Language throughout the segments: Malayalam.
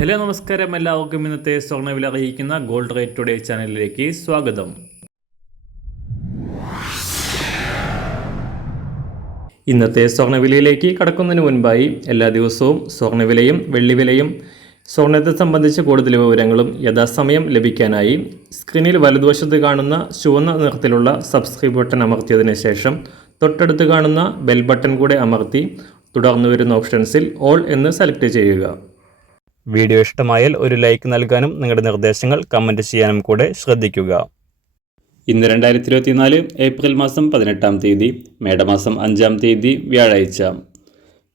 ഹലോ നമസ്കാരം, എല്ലാവർക്കും ഇന്നത്തെ സ്വർണ്ണവില അറിയിക്കുന്ന ഗോൾഡ് റേറ്റ് ടുഡേ ചാനലിലേക്ക് സ്വാഗതം. ഇന്നത്തെ സ്വർണ്ണവിലയിലേക്ക് കടക്കുന്നതിന് മുൻപായി എല്ലാ ദിവസവും സ്വർണ്ണവിലയും വെള്ളിവിലയും സ്വർണ്ണത്തെ സംബന്ധിച്ച കൂടുതൽ വിവരങ്ങളും യഥാസമയം ലഭിക്കാനായി സ്ക്രീനിൽ വലതുവശത്ത് കാണുന്ന ചുവന്ന നിറത്തിലുള്ള സബ്സ്ക്രൈബ് ബട്ടൺ അമർത്തിയതിനു ശേഷം തൊട്ടടുത്ത് കാണുന്ന ബെൽ ബട്ടൺ കൂടെ അമർത്തി തുടർന്ന് വരുന്ന ഓപ്ഷൻസിൽ ഓൾ എന്ന് സെലക്ട് ചെയ്യുക. വീഡിയോ ഇഷ്ടമായാൽ ഒരു ലൈക്ക് നൽകാനും നിങ്ങളുടെ നിർദ്ദേശങ്ങൾ കമൻറ്റ് ചെയ്യാനും കൂടെ ശ്രദ്ധിക്കുക. ഇന്ന് 2024 ഏപ്രിൽ മാസം 18-ാം തീയതി, മേടമാസം 5-ാം തീയതി വ്യാഴാഴ്ച.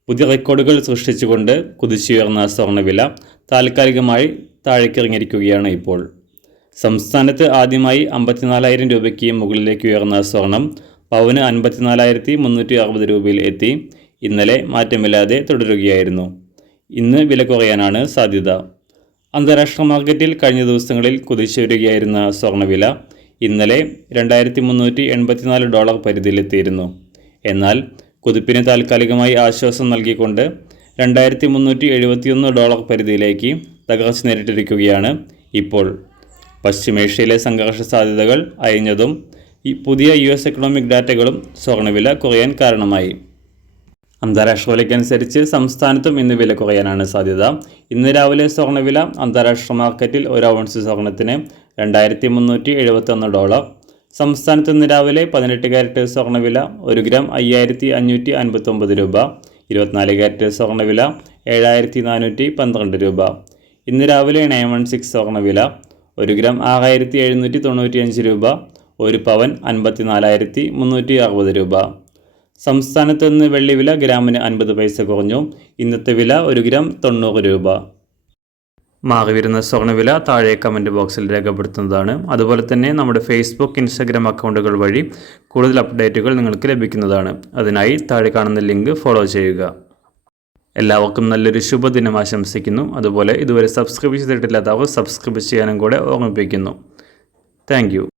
പുതിയ റെക്കോർഡുകൾ സൃഷ്ടിച്ചുകൊണ്ട് കുതിച്ചുയർന്ന സ്വർണ്ണവില താൽക്കാലികമായി താഴേക്കിറങ്ങിയിരിക്കുകയാണ് ഇപ്പോൾ. സംസ്ഥാനത്ത് ആദ്യമായി 54,000 രൂപയ്ക്ക് മുകളിലേക്ക് ഉയർന്ന സ്വർണം പവന് 54,360 രൂപയിൽ എത്തി ഇന്നലെ മാറ്റമില്ലാതെ തുടരുകയായിരുന്നു. ഇന്ന് വില കുറയാനാണ് സാധ്യത. അന്താരാഷ്ട്ര മാർക്കറ്റിൽ കഴിഞ്ഞ ദിവസങ്ങളിൽ കുതിച്ചുയരുകയായിരുന്ന സ്വർണ്ണവില ഇന്നലെ $2,384 പരിധിയിലെത്തിയിരുന്നു. എന്നാൽ കുതിപ്പിന് താൽക്കാലികമായി ആശ്വാസം നൽകിക്കൊണ്ട് $2,371 പരിധിയിലേക്ക് തകർച്ച നേരിട്ടിരിക്കുകയാണ് ഇപ്പോൾ. പശ്ചിമേഷ്യയിലെ സംഘർഷ സാധ്യതകൾ അയഞ്ഞതും ഈ പുതിയ US എക്കണോമിക് ഡാറ്റകളും സ്വർണ്ണവില കുറയാൻ കാരണമായി. അന്താരാഷ്ട്ര വിലയ്ക്കനുസരിച്ച് സംസ്ഥാനത്തും ഇന്ന് വില കുറയാനാണ് സാധ്യത. ഇന്ന് രാവിലെ സ്വർണ്ണവില അന്താരാഷ്ട്ര മാർക്കറ്റിൽ 1 ഔൺസ് സ്വർണത്തിന് $2,371. സംസ്ഥാനത്ത് ഇന്ന് രാവിലെ 18 കാരറ്റ് സ്വർണ്ണവില 1 ഗ്രാം 5,559 രൂപ, 24 കാരറ്റ് സ്വർണ്ണവില 7,412 രൂപ. ഇന്ന് രാവിലെ 916 സ്വർണ്ണവില 1 ഗ്രാം 6,795 രൂപ, 1 പവൻ 54,360 രൂപ. സംസ്ഥാനത്ത് നിന്ന് വെള്ളിവില ഗ്രാമിന് 50 പൈസ കുറഞ്ഞു. ഇന്നത്തെ വില 1 ഗ്രാം 90 രൂപ. മാറിവരുന്ന സ്വർണ്ണവില താഴെ കമൻറ്റ് ബോക്സിൽ രേഖപ്പെടുത്തുന്നതാണ്. അതുപോലെ തന്നെ നമ്മുടെ ഫേസ്ബുക്ക്, ഇൻസ്റ്റാഗ്രാം അക്കൗണ്ടുകൾ വഴി കൂടുതൽ അപ്ഡേറ്റുകൾ നിങ്ങൾക്ക് ലഭിക്കുന്നതാണ്. അതിനായി താഴെ കാണുന്ന ലിങ്ക് ഫോളോ ചെയ്യുക. എല്ലാവർക്കും നല്ലൊരു ശുഭദിനം ആശംസിക്കുന്നു. അതുപോലെ ഇതുവരെ സബ്സ്ക്രൈബ് ചെയ്തിട്ടില്ലാത്തവർ സബ്സ്ക്രൈബ് ചെയ്യാനും കൂടെ ഓർമ്മിപ്പിക്കുന്നു. Thank you.